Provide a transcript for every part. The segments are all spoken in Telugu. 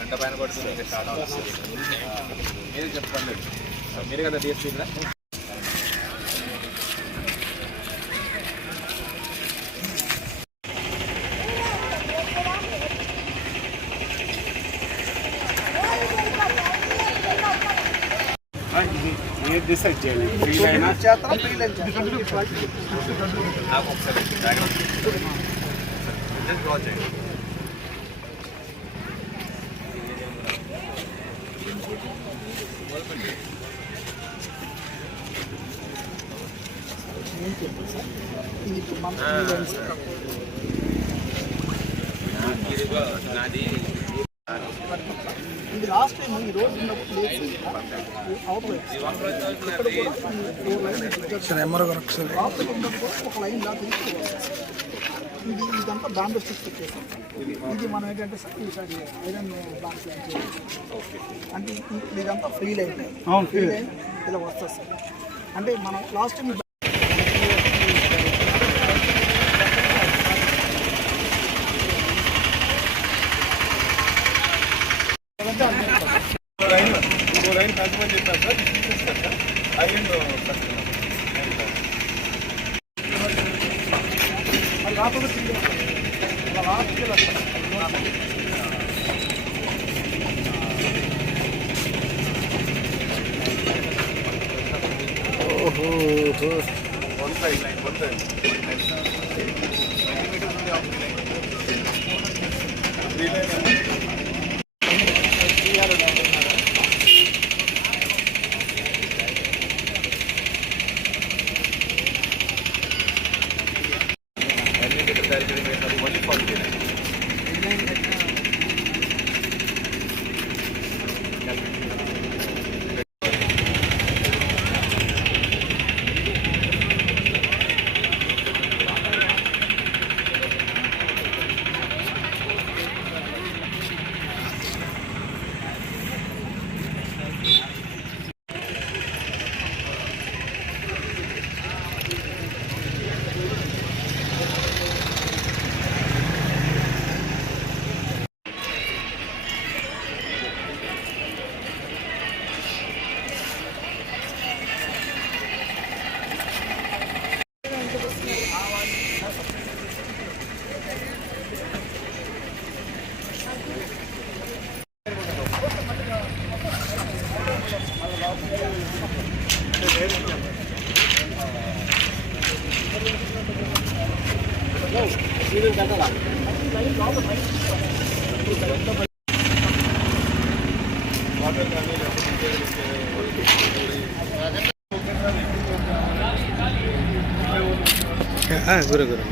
గంట పైన పడుతుంది ఇంకా స్టార్ట్ అవుతుంది. మీరే చెప్పండి. మీరే కదా డిఎస్పీ డిసైడ్ చేయండి. అయినా నాకు ఒకసారి. Just draw చేయండి. లాస్ట్ టైం ఈ ఒక లైన్ లా ఇది ఇదంతా బ్యాండ్ స్టిచ్ ఇది మనం ఏంటంటే సార్. ఈ సైడ్ ఐరన్ బ్లాక్ అంటే ఈ- ఇదంతా ఫ్రీ లైన్ అవును, ఫ్రీ లైన్ ఇలా వస్తుంది సార్. అంటే మనం లాస్ట్ టైం లైన్ ఇంకో చెప్పారు సార్ ఇది సార్ ఐరన్ కలుపుతున్నాం అది one side line one side three line That's right. లేకపోతే గురు గురు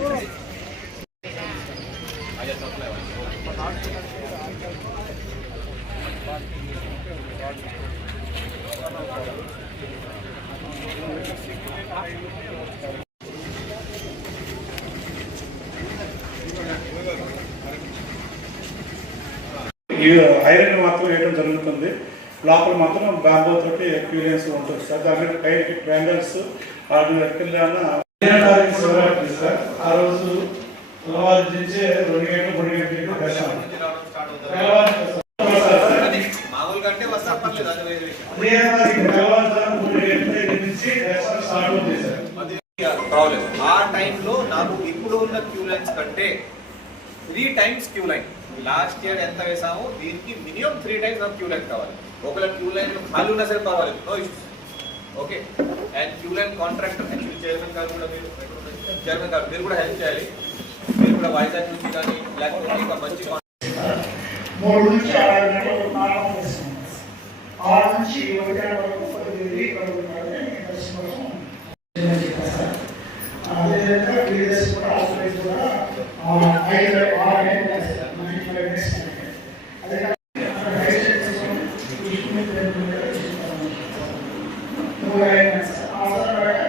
ఈ ఐరన్ మాత్రం వేయడం జరుగుతుంది. లోపల మాత్రం బ్యాంబో తోటి ఎక్స్పీరియన్స్ ఉంటుంది సార్. దాని పై బ్యాంగల్స్ వాటిని శివరాత్రి సార్? ఆ రోజు రెండు గంటలు మూడు తెల్లవారు గంటల నుంచి దర్శనం సార్. ప్రాబ్లం ఆ టైంలో నాకు ఇప్పుడు ఉన్న క్యూ లైన్స్ కంటే three times queue line last year ఎంత వేసామో దీనికి మినిమం త్రీ టైమ్స్ నాకు క్యూ లైన్ కావాలి. ఒకవేళ క్యూ లైన్ ఖాళీ ఉన్నా సరే పర్వాలేదు no issues okay and queue line contractor actually chairman గారు కూడా మీరు చైర్మన్ గారు మీరు కూడా హెల్ప్ చేయాలి. కూడా వైజాగ్ నుంచి కానీ లేకపోతే ఇంకా మంచి మూడు నుంచి ఆరు గంటలు నాలుగు చేస్తున్నాం ఆరు నుంచి ఒకటి గంటల వరకు పదివేలు పడుతున్నారని దర్శనం కోసం చెప్పారు సార్ అదేవిధంగా టీడీఎస్ కూడా ఆపరేట్ కూడా ఆ, ఐదు ఆరు గంటలు ఉన్నాయి సార్ నైన్ ఫైవ్ డేస్ అదే కాకుండా రైల్వే స్టేషన్ చూసుకునే ప్రయత్నం కూడా చేస్తున్నాం. మూడు అయినాయి సార్. ఆ తర్వాత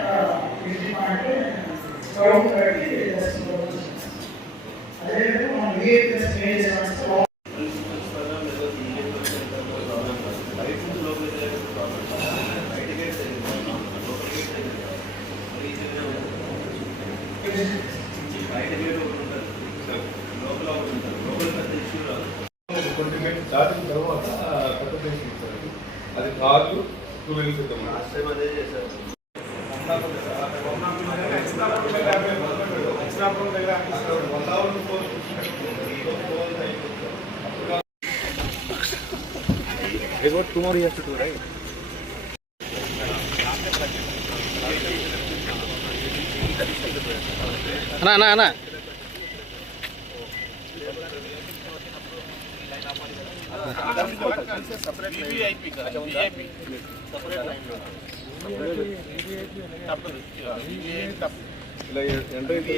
ఇంటి మాట గ్రౌండ్ కట్టి దర్శనం కోసం చేస్తాం. అదేవిధంగా మనం A plus maintenance twenty minutes దాటిన తర్వాత కొత్త పేషెంట్ అది కాదు to go tomorrow he has to do, right? అన్నా అన్నా అన్నా ఇలా ఎంటర్ అయితే